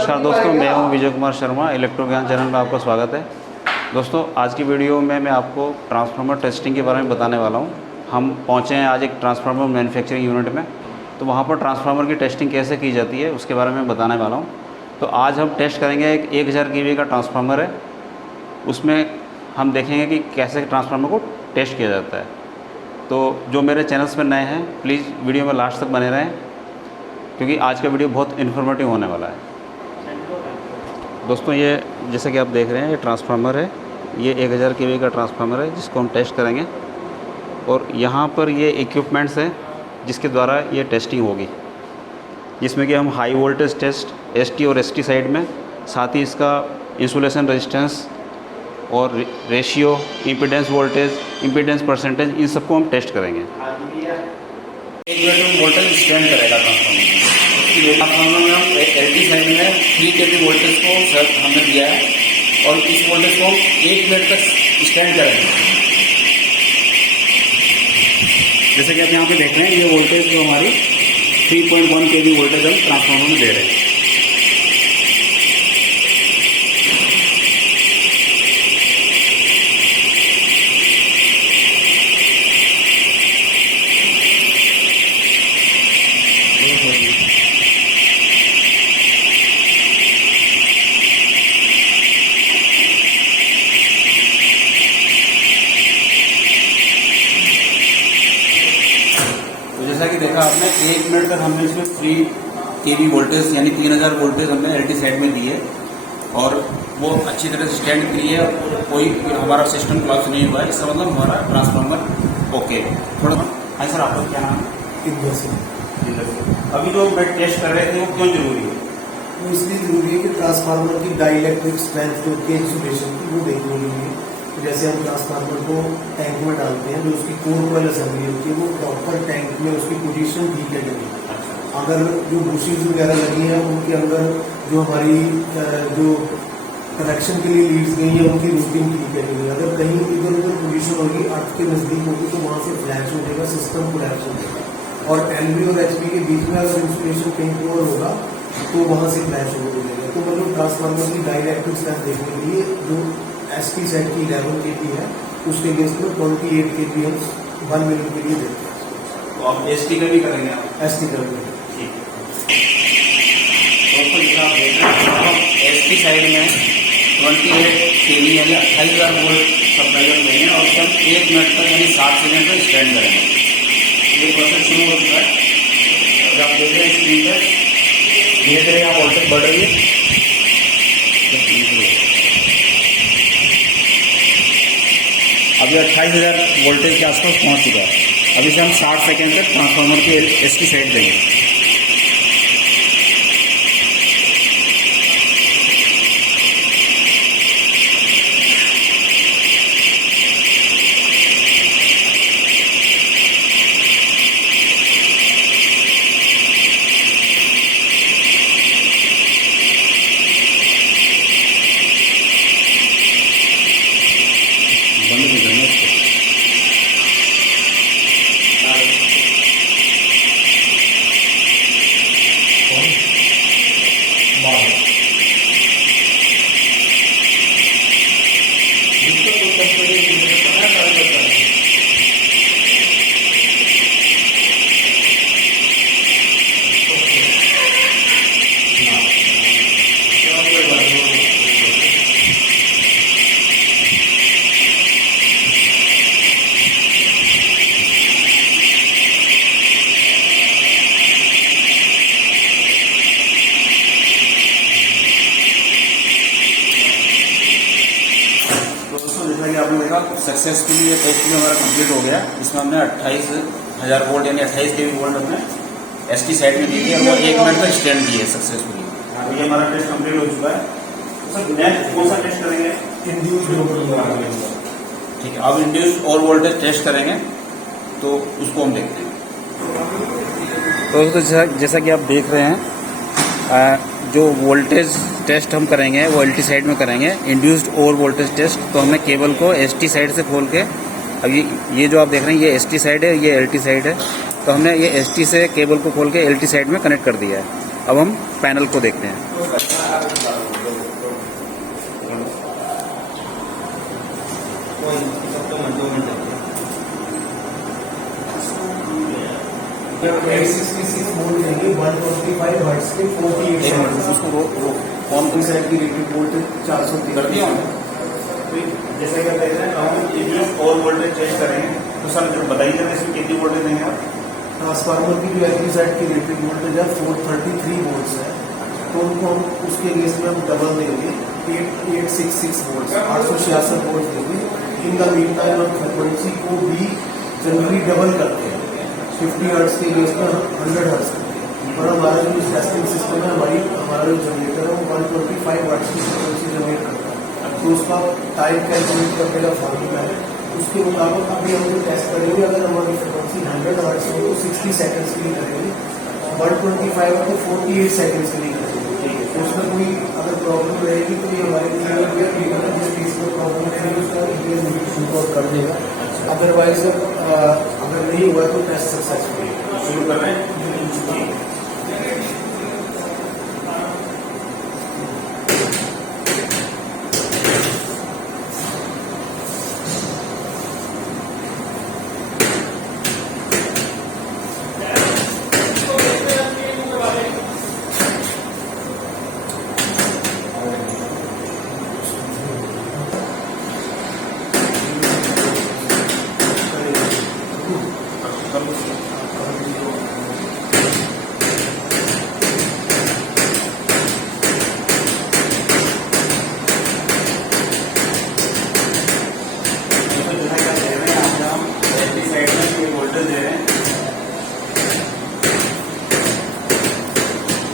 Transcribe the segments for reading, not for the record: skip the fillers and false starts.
नमस्कार दोस्तों, मैं हूं विजय कुमार शर्मा। इलेक्ट्रो ज्ञान चैनल में आपका स्वागत है। दोस्तों, आज की वीडियो में मैं आपको ट्रांसफार्मर टेस्टिंग के बारे में बताने वाला हूं। हम पहुंचे हैं आज एक ट्रांसफार्मर मैन्युफैक्चरिंग यूनिट में, तो वहां पर ट्रांसफार्मर की टेस्टिंग कैसे की जाती है उसके बारे में बताने वाला हूँ। तो आज हम टेस्ट करेंगे एक 1000 kV का ट्रांसफार्मर है, उसमें हम देखेंगे कि कैसे ट्रांसफार्मर को टेस्ट किया जाता है। तो जो मेरे चैनल्स पर नए हैं प्लीज़ वीडियो में लास्ट तक बने रहें, क्योंकि आज का वीडियो बहुत इन्फॉर्मेटिव होने वाला है। दोस्तों, ये जैसे कि आप देख रहे हैं, ये ट्रांसफार्मर है। ये 1000 kV का ट्रांसफार्मर है जिसको हम टेस्ट करेंगे। और यहाँ पर ये इक्विपमेंट्स हैं जिसके द्वारा ये टेस्टिंग होगी, जिसमें कि हम हाई वोल्टेज टेस्ट एसटी और एसटी साइड में, साथ ही इसका इंसुलेशन रेजिस्टेंस और ratio, impedance voltage, impedance percentage, इन सबको हम टेस्ट करेंगे। एक मिनट वोल्टेज स्टैंड करेगा ट्रांसफार्मर में। हम एलटी साइड में 3 kV वोल्टेज को हमने दिया है और इस वोल्टेज को 1 मिनट तक स्टैंड करेंगे। जैसे कि आप यहाँ पे देख रहे हैं, ये वोल्टेज जो हमारी 3.1 kV वोल्टेज हम ट्रांसफार्मर में दे रहे हैं। जैसा कि देखा आपने, 1 मिनट तक हमने इसमें 3 kV वोल्टेज यानी 3000 वोल्टेज हमने एलटी साइड में दिए और वो अच्छी तरह से स्टैंड की है। कोई हमारा सिस्टम क्लॉज नहीं हुआ है, इसका मतलब हमारा ट्रांसफार्मर ओके है। थोड़ा हाँ सर, आपका क्या नाम है? अभी जो बेड टेस्ट कर रहे थे वो क्यों जरूरी है? वो इसलिए जरूरी है कि ट्रांसफार्मर की डाइलेक्ट्रिक स्ट्रेंथ जो होती है इंसुलेशन की, वो देखने के लिए। जैसे हम ट्रांसफार्मर को टैंक में डालते हैं, जो उसकी कोर कॉइल असेंबली होती है, वो प्रॉपर टैंक में उसकी पोजीशन ठीक है नहीं। अगर जो बुशीज वगैरह लगी हैं उनके अंदर जो हमारी जो कनेक्शन के लिए लीड्स गई है उनकी रूटिंग ठीक है नहीं। अगर कहीं इधर उधर पोजीशन होगी, अर्थ के नजदीक होगी, तो वहाँ से फ्लैश हो जाएगा, सिस्टम कोलैप्स हो जाएगा। और एलवी और एचवी के बीच में अगर इंसुलेशन कहीं पोर होगा तो वहाँ से फ्लैश हो जाएगा। तो मतलब ट्रांसफार्मर की डाइलेक्ट्रिक स्ट्रेंथ देखने के लिए जो एसटी सेट की 11 kV है, उसके अगेंस्ट में 28 kV हम 1 मिनट के लिए देते हैं। तो आप एसटी का भी करेंगे? एसटी का भी। ठीक है दोस्तों, जैसा आप देख रहे हैं, एसटी साइड में 28 kV यानी 28,000 वोल्ट सप्लाई हम देंगे और सब 1 मिनट तक यानी 60 सेकेंड तक स्टैंड करेंगे। ये प्रोसेस शुरू हो चुका है और आप देख रहे हैं स्क्रीन पर धीरे धीरे यहाँ वोल्टेज बढ़ रही है। अभी 28,000 वोल्टेज के आसपास पहुंच चुका है। अभी से हम 60 सेकेंड तक ट्रांसफार्मर की एसटी साइड देंगे। बंद नहीं करना इसको। आपने देखा सक्सेसफुली ये टेस्ट भी हमारा कंप्लीट हो गया। इसमें हमने 28,000 वोल्ट यानी 28 kV वोल्ट हमने एसटी साइड में दी थी और वो 1 मिनट तक स्टैंड किए सक्सेसफुली। तो ये हमारा टेस्ट कंप्लीट हो चुका है। सर नेक्स्ट कौन सा टेस्ट करेंगे? इंड्यूस्ड। ठीक है, अब इंड्यूस्ड और वोल्टेज टेस्ट करेंगे, तो उसको हम देखते हैं। तो जैसा कि आप देख रहे हैं, जो वोल्टेज टेस्ट हम करेंगे वो एलटी साइड में करेंगे, इंड्यूस्ड और वोल्टेज टेस्ट। तो हमने केबल को एसटी साइड से खोल के, अब ये जो आप देख रहे हैं ये एसटी साइड है, ये एलटी साइड है, तो हमने ये एसटी से केबल को खोल के एलटी साइड में कनेक्ट कर दिया है। अब हम पैनल को देखते हैं। वोल्ट देंगे 125 हर्ट्ज के 48 उसको ऑन की साइड की रेटेड वोल्टेज 430 कर दिया जैसे क्या कहते हैं हम ये जो और वोल्टेज चेंज करेंगे तो सर जो बताइए जरा इसमें कितनी वोल्टेज देंगे आप? ट्रांसफार्मर की जो एग्री साइड की रेटेड वोल्टेज है 433 वोल्ट्स है, तो उनको हम उसके अगेंस्ट में हम डबल देंगे 8866 वोल्ट्स 866 वोल्ट देंगे। इन द मीन टाइम हम फ्रिक्वेंसी को भी जनरली डबल करते हैं 50 हर्ट्ज के अगेंस्ट में 100 हर्ट्ज करते हैं, और हमारा जो टेस्टिंग सिस्टम है हमारा जो जनरेटर है वो 125 हर्ट्ज की फ्रिक्वेंसी जनरेट करता है, तो उसका टाइम कैलकुलेट करने का फॉर्मूला है। उसके मुताबिक अभी हम जो टेस्ट करेंगे, अगर हमारी फ्रिक्वेंसी 100 हर्ट्ज हो तो 60 सेकंड्स के लिए करेंगे, 125 हो तो 48 सेकंड्स के लिए करेंगे। तो उसमें कोई अगर प्रॉब्लम रहेगी तो ये हमारे जिस केस में प्रॉब्लम है उसका इंपोर्ट कर देगा, अदरवाइज अगर नहीं हुआ तो टेस्ट सक्सेसफुल शुरू कर रहे हैं।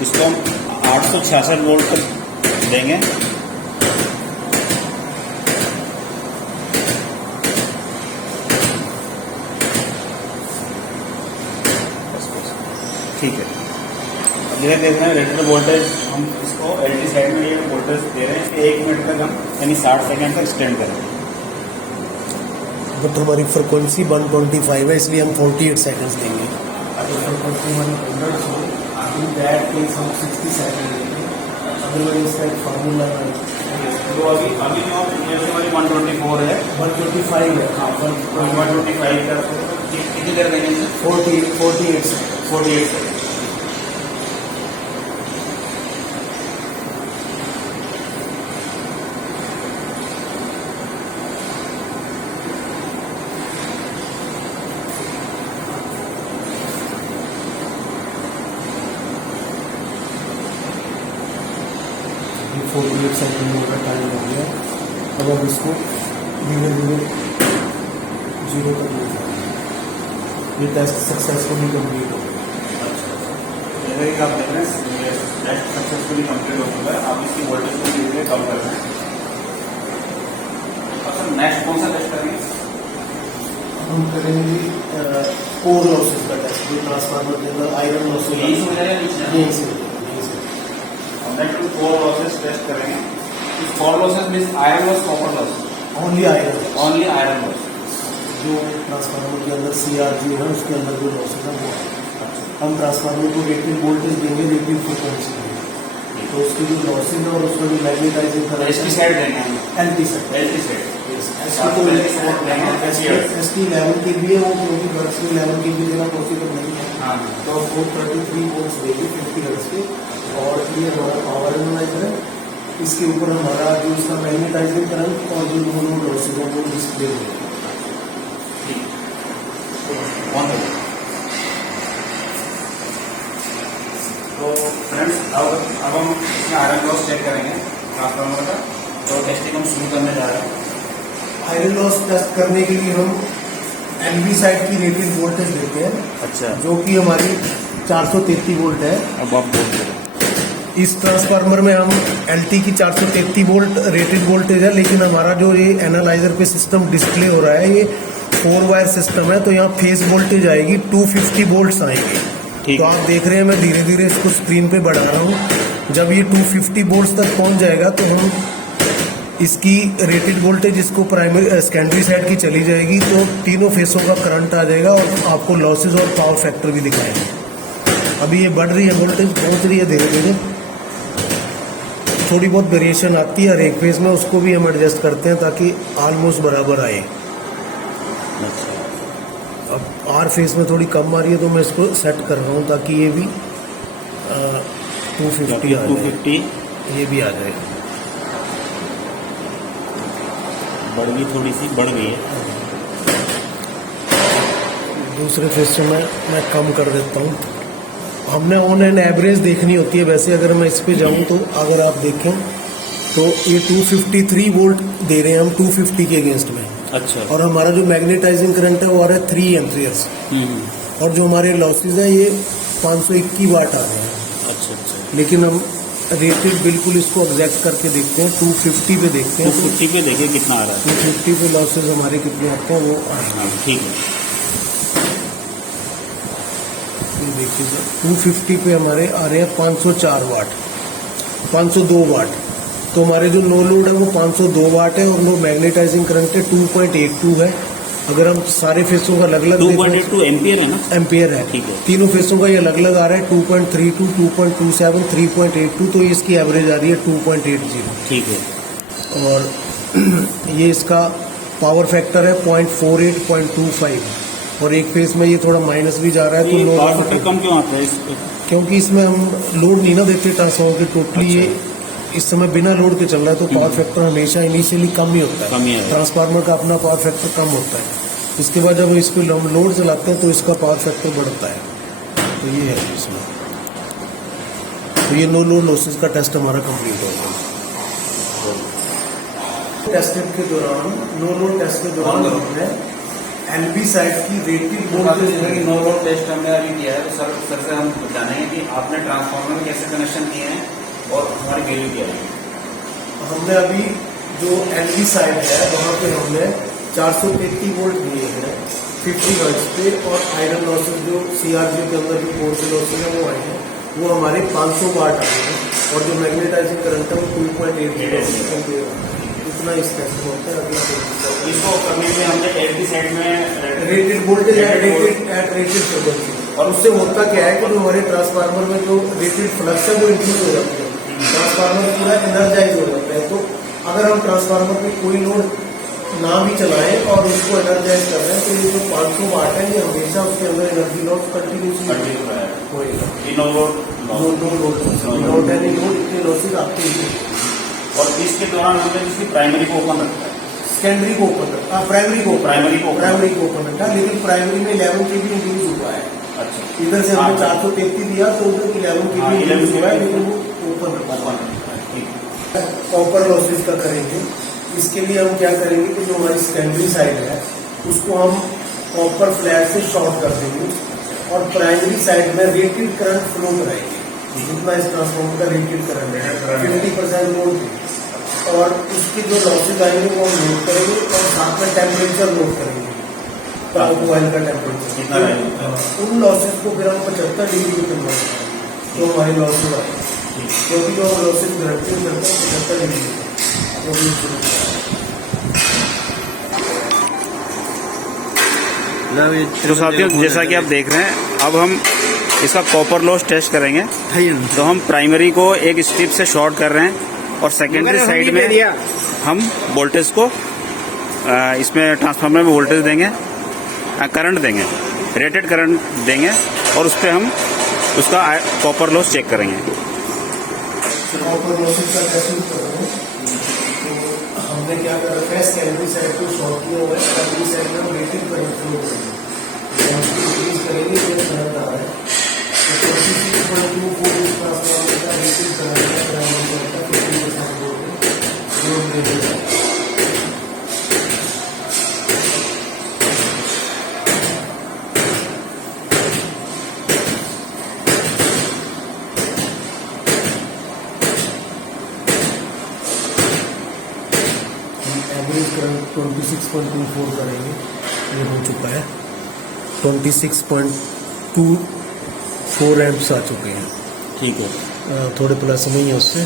इसको हम 866 वोल्ट तक देंगे। ठीक है, अब यह देख रहे हैं रेटेड वोल्टेज हम इसको एलटी साइड में ये वोल्टेज दे रहे हैं 1 मिनट तक हम यानी 60 सेकंड तक एक्सटेंड करेंगे। बट हमारी फ्रिक्वेंसी 125 है इसलिए हम 48 सेकंड्स देंगे। अगर फ्रिक्वेंसी 100 हो इन दैट केस हम 60 सेकंड देंगे, अदरवाइज इसका एक फार्मूला है। तो अभी जो हमारी 124 है 125 है, हाँ 125 का कितनी देर देंगे? 48 48 48 सेकंड का टाइम हो गया। अब हम इसको धीरे धीरे 0 तक ले जाएंगे। ये टेस्ट सक्सेसफुली कंप्लीट हो गया। जैसे कि आप देख रहे हैं टेस्ट सक्सेसफुली कंप्लीट हो चुका है। आप इसकी वोल्टेज को धीरे धीरे कम कर रहे हैं। अब सर नेक्स्ट कौन सा टेस्ट करेंगे? हम करेंगे कोर लॉसेस का टेस्ट, जो ट्रांसफार्मर के अंदर आयरन लॉसेस यही से हो जाएगा यहीं से। नेक्स्ट कोर लॉसेस टेस्ट करेंगे। Core losses means iron loss, copper loss, only iron loss. जो ट्रांसफार्मर के अंदर CRG है उसके अंदर जो लॉसेस है वो हम ट्रांसफार्मर को रेटेड वोल्टेज देंगे, रेटेड फ्रिक्वेंसी देंगे, तो उसके जो लॉसेस है और उसका जो मैग्नेटाइजिंग करंट एसटी साइड देंगे हम, एलटी साइड ST 11 के भी है वो, क्योंकि हर्ट्ज में 11 के भी देना पॉसिबल नहीं है। हाँ तो 433 वोल्ट्स देंगे 50 हर्ट्ज के, और ये हमारा पावर एनालाइजर है। इसके ऊपर हमारा जो उसका मैग्नेटाइजिंग करंट और जो दोनों लॉसेस है वो डिस्प्ले होगा। तो फ्रेंड्स अब हम इसमें आयरन लॉस चेक करेंगे ट्रांसफार्मर का। तो टेस्टिंग हम शुरू करने जा रहे हैं। आयरन लॉस टेस्ट करने के लिए हम एलवी साइड की रेटेड वोल्टेज लेते हैं, अच्छा, जो कि हमारी 433 वोल्ट है। अब आप बोल रहे हैं इस ट्रांसफार्मर में हम LT की 433 वोल्ट रेटेड वोल्टेज है, लेकिन हमारा जो ये एनालाइजर पे सिस्टम डिस्प्ले हो रहा है ये 4 वायर सिस्टम है, तो यहाँ फेज वोल्टेज आएगी 250 वोल्ट्स आएंगे। तो आप देख रहे हैं मैं धीरे धीरे इसको स्क्रीन पे बढ़ा रहा हूँ। जब ये 250 वोल्ट्स तक पहुँच जाएगा तो हम इसकी रेटेड वोल्टेज इसको प्राइमरी सेकेंडरी साइड की चली जाएगी, तो तीनों फेसों का करंट आ जाएगा और आपको लॉसेज और पावर फैक्टर भी दिखाएगा। अभी ये बढ़ रही है, वोल्टेज पहुँच रही है धीरे धीरे। थोड़ी बहुत वेरिएशन आती है हर एक फेज में, उसको भी हम एडजस्ट करते हैं ताकि ऑलमोस्ट बराबर आए। अच्छा। अब आर फेज में थोड़ी कम आ रही है तो मैं इसको सेट कर रहा हूँ ताकि ये भी 250 आ जाए, 250 ये भी आ जाए। बढ़ गई, थोड़ी सी बढ़ गई है। दूसरे फेज से मैं कम कर देता हूँ। हमने ऑन एंड एवरेज देखनी होती है। वैसे अगर मैं इस पे जाऊँ तो अगर आप देखें तो ये 253 वोल्ट दे रहे हैं हम 250 के अगेंस्ट में, अच्छा। और हमारा जो मैग्नेटाइजिंग करंट है वो आ रहा है 3 एम्पियर्स, और जो हमारे लॉसेज है ये 521 वाट आ रहे हैं। अच्छा अच्छा। लेकिन हम रेटेड बिल्कुल इसको एग्जैक्ट करके देखते हैं, 250 पे देखते हैं। 250 पे देखिए कितना आ रहा है। 250 पे लॉसेज हमारे कितने आते हैं वो आएंगे। हाँ, ठीक है। ये देखिएगा 250 पे हमारे आ रहे हैं 504 वाट, 502 वाट। तो हमारे जो नो लोड है वो 502 वाट है, और नो मैग्नेटाइजिंग करंट है 2.82 है। अगर हम सारे फेसों का अलग अलग 2.82 एम्पियर है ना? एम्पियर है। ठीक है। तीनों फेसों का ये अलग अलग आ रहा है 2.32, 2.27, 3.82, तो ये इसकी एवरेज आ रही है 2.80। ठीक है। और ये इसका पावर फैक्टर है 0.48, 0.25, और एक फेस में ये थोड़ा माइनस भी जा रहा है। ये तो पावर फैक्टर कम क्यों आता है इस पे? क्योंकि इसमें हम लोड नहीं ना देते ट्रांसफार्मर के टोटली। ये इस समय बिना लोड के चल रहा है, तो पावर फैक्टर हमेशा इनिशियली कम ही होता कम ही है। है। ट्रांसफार्मर का अपना पावर फैक्टर कम होता है। इसके बाद जब इस पर हम लोड चलाते हैं तो इसका पावर फैक्टर बढ़ता है। तो ये है इसमें। तो ये नो लोड लॉसेस का टेस्ट हमारा कंप्लीट हो गया। टेस्टिंग के दौरान, नो लोड टेस्ट के दौरान हमने एलबी साइड की रेटेड वोल्टेज जैसा कि नो लोड टेस्ट हमने अभी किया है, तो सर से हम जानेंगे कि आपने ट्रांसफार्मर में कैसे कनेक्शन किए हैं और हमारी वैल्यू क्या है। हमने अभी जो एलबी साइड है वहाँ पे हमने 433 वोल्ट दिए हैं 50 हर्ट्ज पे, और आयरन लॉसेस जो सीआरजी के अंदर जो कोर के लॉसेस है वो आए हैं, वो हमारे 500 वाट आए हैं, और जो मैग्नेटाइजिंग करंट है वो 2.8 इतना इस टेस्ट में होता है। अभी इसको करने में हमने एलबी साइड में rated voltage at rated frequency, और उससे होता क्या है कि जो हमारे ट्रांसफार्मर में जो रेटेड फ्लक्स है वो इंक्रीज हो जाती है, ट्रांसफार्मर पूरा एनर्जाइज हो जाता है। तो अगर हम ट्रांसफार्मर पे कोई लोड ना भी चलाएं और उसको एनर्जाइज कर रहे हैं, तो ये जो 500 वाट है ये हमेशा उसके अंदर एनर्जी लॉस कंटिन्यूसली होएगा। नो लोड लोड है नहीं, लोड इतने लॉसेज आपके ही। और इसके दौरान हमने इसकी प्राइमरी को ओपन रखा है, सेकेंडरी को ओपन रखा, प्राइमरी को ओपन रखा, लेकिन प्राइमरी में 11 केवी इंक्रीज हुआ है। अच्छा। इधर से हमने 433 दिया तो उधर 11 केवी इंक्रीज हुआ है, लेकिन वो ओपन रखा। कॉपर लॉसेज का करेंगे, इसके लिए हम क्या करेंगे कि जो हमारी सेकेंडरी साइड है उसको हम कॉपर फ्लैट से शॉर्ट कर देंगे, और प्राइमरी साइड में रेटेड करंट फ्लो कराएंगे। जितना इस ट्रांसफार्मर का रेटेड करंट है 50% लोड, और उसके जो लॉसेज आएंगे वो हम नोट करेंगे, और साथ में टेम्परेचर नोट करेंगे, टॉप ऑयल का टेम्परेचर कितना रहेगा। उन लॉसेज को फिर हम 75 डिग्री पे कन्वर्ट करेंगे, तो हमारे लॉसेज आए, क्योंकि जो हम लॉसेज गारंटी करते हैं 75 डिग्री। तो साथियों, जैसा कि आप देख रहे हैं, अब हम इसका कॉपर लॉस टेस्ट करेंगे। तो हम प्राइमरी को एक स्ट्रिप से शॉर्ट कर रहे हैं, और सेकेंडरी साइड में हम वोल्टेज को इसमें ट्रांसफार्मर में वोल्टेज देंगे, करंट देंगे, रेटेड करंट देंगे, और उस पर हम उसका कॉपर लॉस चेक करेंगे। कॉपर लॉसेज का टेस्ट कर रहे हैं। तो हमने क्या कर रखा है, सेकेंडरी साइड को शॉर्ट किया हुआ है, प्राइमरी साइड में हम रेटेड करंट फ्लो करेंगे। ये करंट आ रहा है 26.24 इस ट्रांसफार्मर का रेटेड करंट है, प्राइमरी साइड का 50% लोड दे देगा। एवरेज करंट 26.24 करेंगे, ये हो चुका है 26.24 एम्प्स आ चुके हैं। ठीक है। थोड़े प्लस में ही है उससे।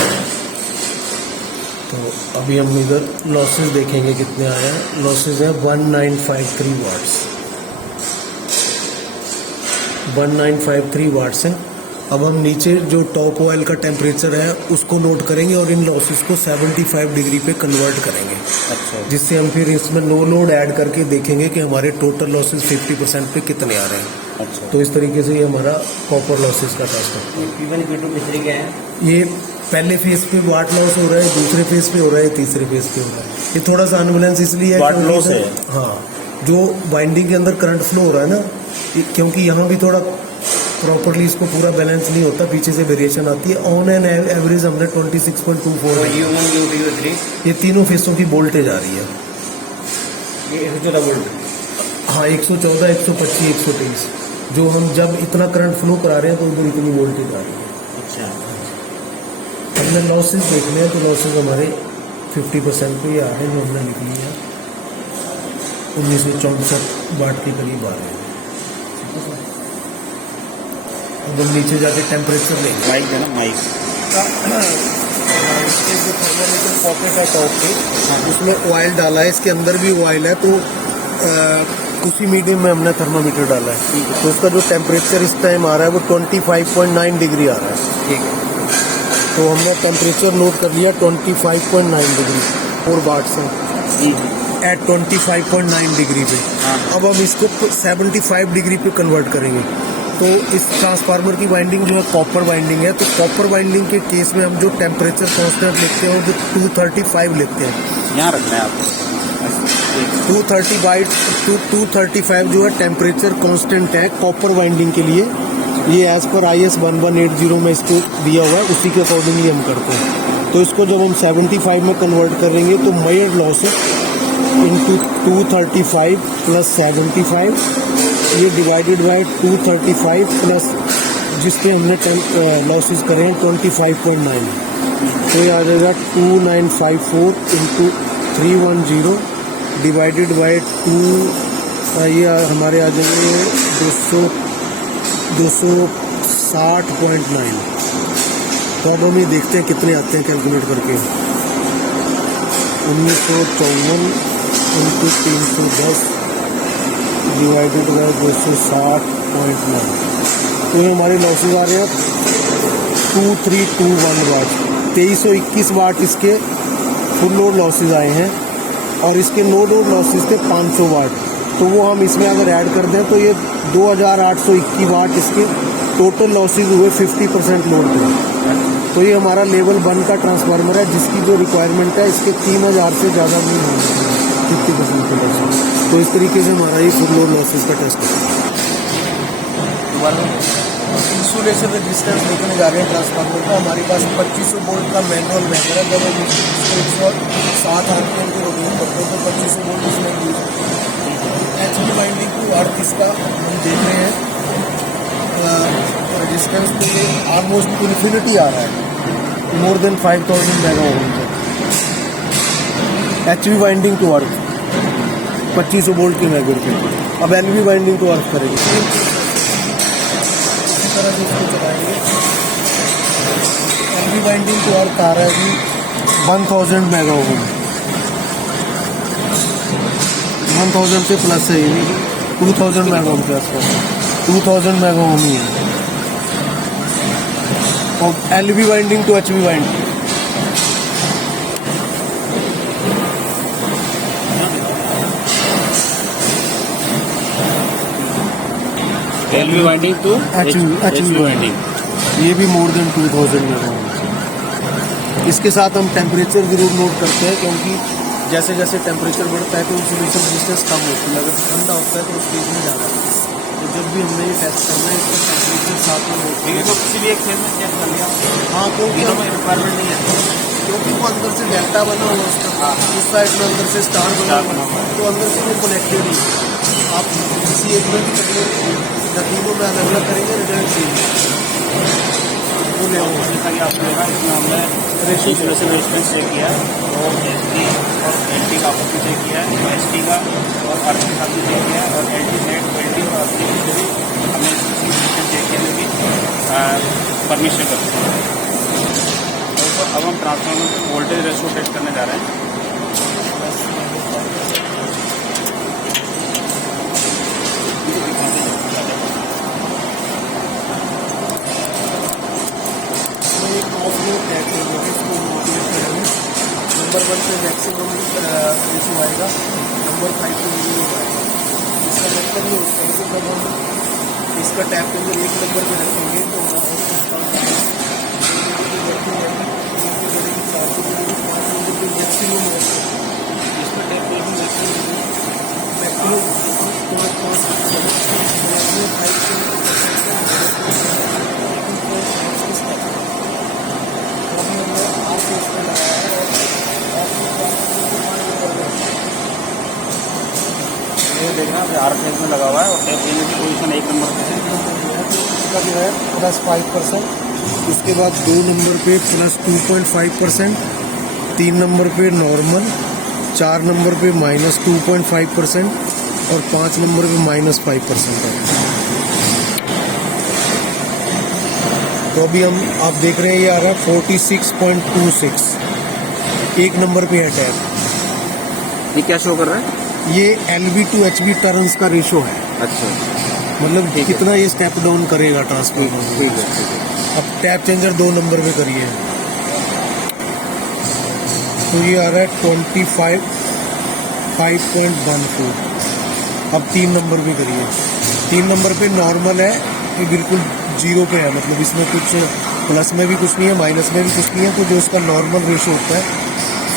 तो अभी हम इधर लॉसेस देखेंगे कितने आए हैं। लॉसेस हैं 1953 वाट्स, 1953 वाट्स हैं। अब हम नीचे जो टॉप ऑयल का टेम्परेचर है उसको नोट करेंगे और इन लॉसेस को 75 डिग्री पे कन्वर्ट करेंगे, अच्छा जिससे हम फिर इसमें नो लोड ऐड करके देखेंगे कि हमारे टोटल लॉसेस 50% पे कितने आ रहे हैं। अच्छा। तो इस तरीके से ये हमारा कॉपर लॉसेस का टेस्ट है। P1 P2 P3 क्या है? ये पहले फेज पे वाट लॉस हो रहा है, दूसरे फेज पे हो रहा है, तीसरे फेज पे हो रहा है। ये थोड़ा सा अनबैलेंस इसलिए है वाट क्योंकि लॉस है। हाँ, जो वाइंडिंग के अंदर करंट फ्लो हो रहा है ना, क्योंकि यहाँ भी थोड़ा प्रॉपरली इसको पूरा बैलेंस नहीं होता, पीछे से वेरिएशन आती है। ऑन एन एवरेज हमने 26.24 U1 U2 U3 ये तीनों फेसों की वोल्टेज आ रही है। ये 114 वोल्ट। हाँ, 114, 125, 123, जो हम जब इतना करंट फ्लो करा रहे हैं तो उधर इतनी वोल्टेज आ रही है। अच्छा। हमने लॉसेस देखने हैं तो लॉसेस हमारे 50% पे ही आ रहे हैं, जो हमने लिख लिया 1964 वाट के करीब आ रहे हैं। अब हम नीचे जाके टेम्परेचर लेंगे। माइक देना, माइक। इसके जो थर्मोमीटर पॉकेट है टॉप पे, उसमें ऑयल डाला है, इसके अंदर भी ऑयल है, तो उसी मीडियम में हमने थर्मोमीटर डाला है। तो उसका जो टेम्परेचर इस टाइम आ रहा है वो 25.9 डिग्री आ रहा है। ठीक है। तो हमने टेम्परेचर नोट कर लिया 25.9 डिग्री 4 वाट से एट 25.9 डिग्री पे। हाँ। अब हम इसको 75 डिग्री पे कन्वर्ट करेंगे। तो इस ट्रांसफार्मर की वाइंडिंग जो है कॉपर वाइंडिंग है, तो कॉपर वाइंडिंग के केस में हम जो टेम्परेचर कांस्टेंट लिखते हैं वो 235 लिखते हैं। यहाँ रखना है आपको। 235 जो है टेम्परेचर कांस्टेंट है कॉपर वाइंडिंग के लिए। ये एज पर IS 1180 में इसको दिया हुआ है, उसी के अकॉर्डिंगली हम करते हैं। तो इसको जब हम 75 में कन्वर्ट करेंगे तो मेजर लॉसेस इंटू 235 प्लस 75, ये डिवाइडेड बाय 235 प्लस जिसके हमने लॉसेस करे हैं 25.9, तो ये आ जाएगा 2954 इंटू 310 डिवाइडेड बाय 2, ये हमारे आ जाएंगे 260.9। तो अब हम ये देखते हैं कितने आते हैं कैलकुलेट करके। 1954 इंटू 310 डिवाइडेड बाय 260.9, तो ये हमारे लॉसेज आ रहे हैं 2321 वाट। 2321 वाट इसके फुल लोड लॉसेज आए हैं और इसके नो लोड लॉसेज थे 500 वाट। तो वो हम इसमें अगर ऐड कर दें तो ये 2821 वाट इसके टोटल लॉसेज हुए 50% लोड पे। तो ये हमारा लेवल 1 का ट्रांसफार्मर है जिसकी जो रिक्वायरमेंट है इसके 3000 से ज़्यादा नहीं होना चाहिए 50% के लॉसेज। तो इस तरीके से हमारा ये फुल लोड लॉसेज का टेस्ट है। इंसुलेशन रेजिस्टेंस देखने जा रहे हैं ट्रांसफार्मर का। हमारे पास 2500 वोल्ट का मैनुअल मेथड है। जब हम इसको 107 RPM की रोटेशन करते हैं तो 2500 वोल्ट इसमें यूज होता है। HV वाइंडिंग टू अर्थ इसका हम देख रहे हैं रेजिस्टेंस तो ये ऑलमोस्ट इन्फिनिटी आ रहा है, मोर देन 5000 मेगा ओम तक। HV winding to earth 2500 volt की मैग्नेट पे। अब LV वाइंडिंग टू अर्थ करेंगे, इसी तरह से इसको चलाएंगे। LV वाइंडिंग टू अर्थ आ रहा है जी 1000 मेगा ओम, 1000 से प्लस है, ये 2000 मेगा ओम के आसपास, 2000 मेगा ओम ही है। और LV winding to HV winding LV winding to HV winding ये भी मोर देन 2000 मेगा ओम। इसके साथ हम टेम्परेचर जरूर नोट करते हैं क्योंकि जैसे जैसे टेम्परेचर बढ़ता है तो इंसुलेशन रेजिस्टेंस कम होती है। अगर ठंडा होता है तो उस केस में ज़्यादा। तो जब भी हमने ये टेस्ट करना है इसका टेम्परेचर साथ में नोट करेंगे। तो किसी भी एक फेज में चेक कर लिया। हाँ, क्योंकि हमें रिक्वायरमेंट नहीं है, क्योंकि वो अंदर से डेल्टा बना हुआ उसका, उस साइड में अंदर से स्टार बना हुआ, तो अंदर से वो कनेक्टेड ही। आप किसी एक में तीनों में अलग अलग करेंगे रिजल्ट चाहिए। वो ले आओ। जैसा कि आपने देखा इसमें हमने रेजिस्टेंस चेक किया है और SD और LT का आपस में चेक किया है, ST का और अर्थ के साथ भी चेक किया है और LT नेट LT और RT से भी हमने रेजिस्टेंस चेक किया जोकि परमिशन करते हैं। तो अब हम ट्रांसफार्मर के वोल्टेज रेशो टेस्ट करने जा रहे हैं। नंबर 1 पे मैक्सिमम रेशो आएगा, नंबर 5 पे मिनिमम आएगा। इसका मतलब ये होता है कि जब हम इसका टैप नंबर 1 नंबर पे रखेंगे तो हमारा मैक्सिमम इसका टैप ये देखना आर साइज में लगा हुआ है और टैप देने की पोजीशन 1 नंबर पे है। इसका जो है +5%, उसके बाद 2 नंबर पे +2.5%, 3 नंबर पे नॉर्मल, 4 नंबर पे -2.5% और 5 नंबर पे -5% है। तो अभी हम आप देख रहे हैं ये आ रहा है 46.26, 1 नंबर पे है टैप। ये क्या शो कर रहा है? ये LV to HV टर्न्स का रेशो है, अच्छा मतलब कितना ये स्टेप डाउन करेगा ट्रांसफार्मर। ठीक है। अब टैप चेंजर 2 नंबर पे करिए तो ये आ रहा है 25.14। अब 3 नंबर पे करिए, 3 नंबर पे नॉर्मल है, ये बिल्कुल 0 पे है, मतलब इसमें कुछ प्लस में भी कुछ नहीं है, माइनस में भी कुछ नहीं है। तो जो इसका नॉर्मल रेशो होता है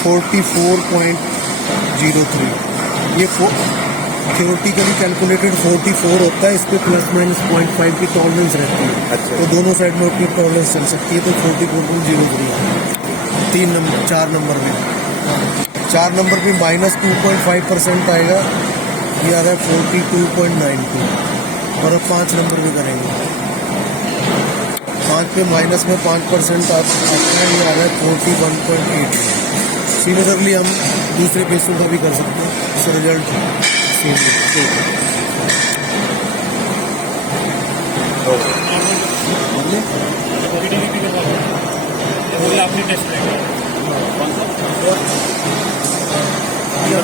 44.03, ये थ्योरेटिकली कैलकुलेटेड 44 होता है, इस पर ±0.5 की टॉलरेंस रहती है। अच्छा। तो दोनों साइड में अपनी टॉलरेंस चल सकती है। तो 44.03 4 नंबर में 4 नंबर पे -2.5% आएगा, ये आ रहा है 42.92। और अब 5 नंबर पे करेंगे, 5 पे माइनस में 5% आता है, ये आ रहा है 41.8। सिमिलरली हम दूसरे पेशों का भी कर सकते हैं, इसका रिजल्ट सेम है।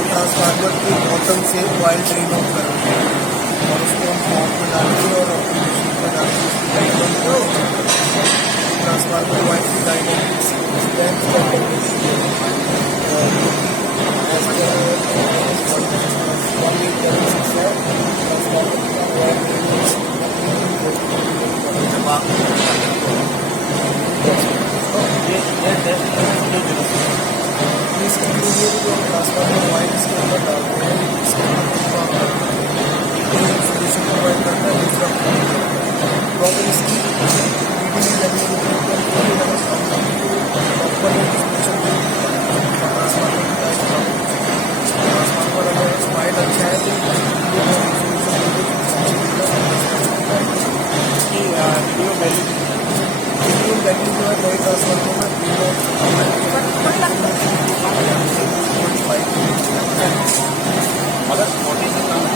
ट्रांसफार्मर की बॉटम से ऑयल ड्रेन ऑफ कर रहे हैं और उसको हम पॉट में डालते और अपनी मशीन में डालते उसकी लाइट बंद करो। ट्रांसफार्मर वाइट की लाइट ट्रांसफार्मर वाइट इसके अंदर डालते हैं, इसके अंदर सोल्यूशन प्रोवाइड करता है। दूसरा प्रॉब्लम इसकी ट्रांसफार्मर अगर स्पाइड अच्छा है तो वैल्यू जो है नए ट्रांसफार्मर में अगर 40 से कम है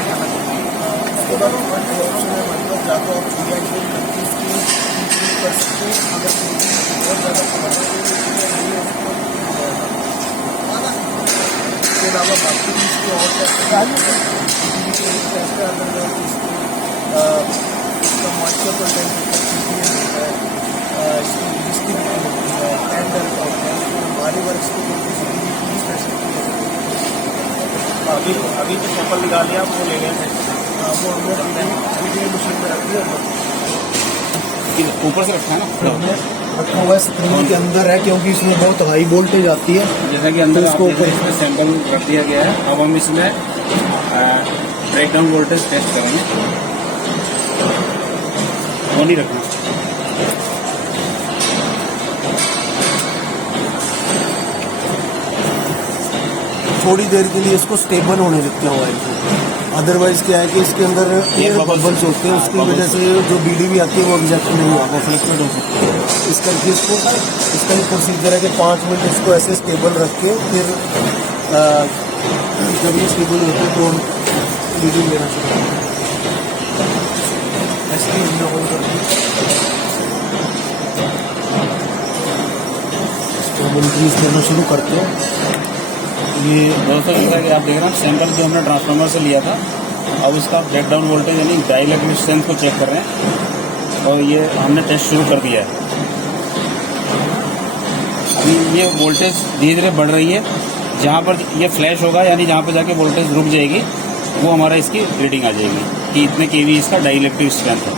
उसके बाद ऑप्शन है, मतलब जाकर आप कर सकते हैं। अगर बहुत ज़्यादा इसके अलावा बाकी भी इसके और इसका मॉइस्चर कंटेंट होता है, इसकी डिस्टिंग होती है, कैंडल का होता है, हमारे वर्क को अभी जो सैंपल निकाल लिया वो ले गए थे, वो हमने वीडियो मशीन में रख दिया, ऊपर से रखा है ना, रखा हुआ है स्क्रीन के अंदर है, क्योंकि इसमें बहुत हाई वोल्टेज आती है। जैसा कि अंदर तो इसको इसको इसमें सैंपल रख दिया गया है। अब हम इसमें ब्रेकडाउन वोल्टेज टेस्ट करेंगे, वो नहीं रखना। थोड़ी देर के लिए इसको स्टेबल होने देते हैं ऑयल को, अदरवाइज क्या है कि इसके अंदर एयर बबल्स होते हैं, उसकी वजह से जो बीडी आती है वो एग्जैक्ट नहीं होगा, फ्लक्चुएट हो सकती है। इस करके इसको इसका भी प्रोसीजर है कि 5 मिनट इसको ऐसे स्टेबल रख के फिर जब ये स्टेबल होती है तो हम रीडिंग लेना शुरू करते हैं। ऐसे ही हमने ऑन करके इसको इंक्रीज करना शुरू करते हैं। ये दोस्तों जैसा कि आप देख रहे हैं सैंपल जो हमने ट्रांसफार्मर से लिया था, अब उसका ब्रेकडाउन वोल्टेज यानी डाइलेक्ट्रिक स्ट्रेंथ को चेक कर रहे हैं और ये हमने टेस्ट शुरू कर दिया है। अभी अभी ये वोल्टेज धीरे धीरे बढ़ रही है। जहाँ पर ये फ्लैश होगा यानी जहाँ पर जाके वोल्टेज रुक जाएगी वो हमारा इसकी रीडिंग आ जाएगी कि इतने केवी इसका डाई इलेक्ट्रिक स्ट्रेंथ है।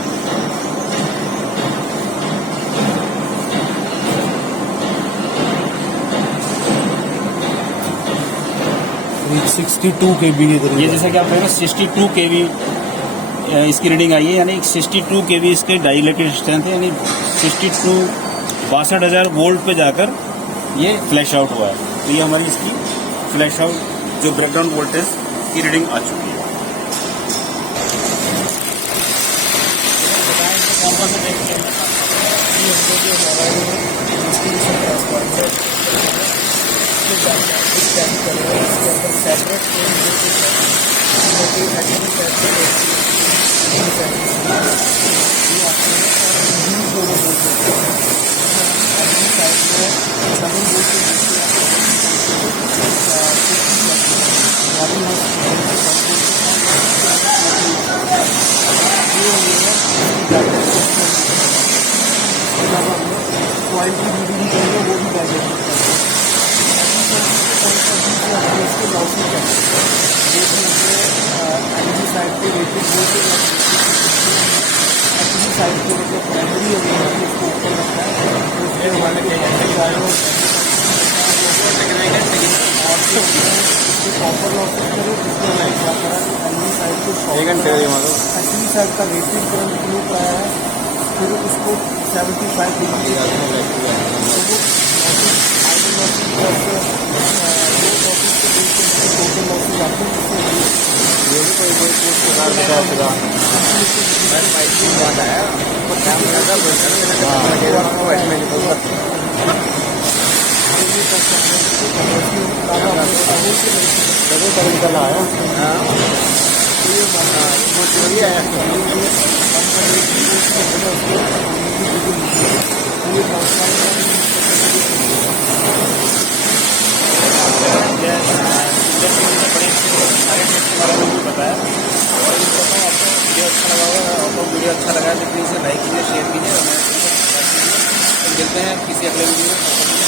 62 kV के करीब ये जैसा कि आप देख रहे हैं 62 केवी इसकी रीडिंग आई है, यानी 62 केवी इसके डाई इलेक्ट्रिक स्ट्रेंथ है, यानी 62,000 वोल्ट पे जाकर ये फ्लैश आउट हुआ है। तो ये हमारी इसकी फ्लैश आउट जो ब्रेकडाउन वोल्टेज की रीडिंग आ चुकी है। क्वालिटी रीडिंग करेंगे वो भी डायरेक्ट साइड पे रेटेड साइड पे मतलब प्राइमरी उसको ऊपर रखता है उसके प्रॉपर लॉसेस करो उसमें साइड को एक्चुअली साइड का रेटेड करंट फ्लो कराया है, फिर उसको 75 डिग्री बताया और इस प्रकार आपको वीडियो अच्छा लगा होगा। आपको वीडियो अच्छा लगा तो प्लीज़ लाइक कीजिए, शेयर कीजिए और मिलते हैं किसी अगले वीडियो में।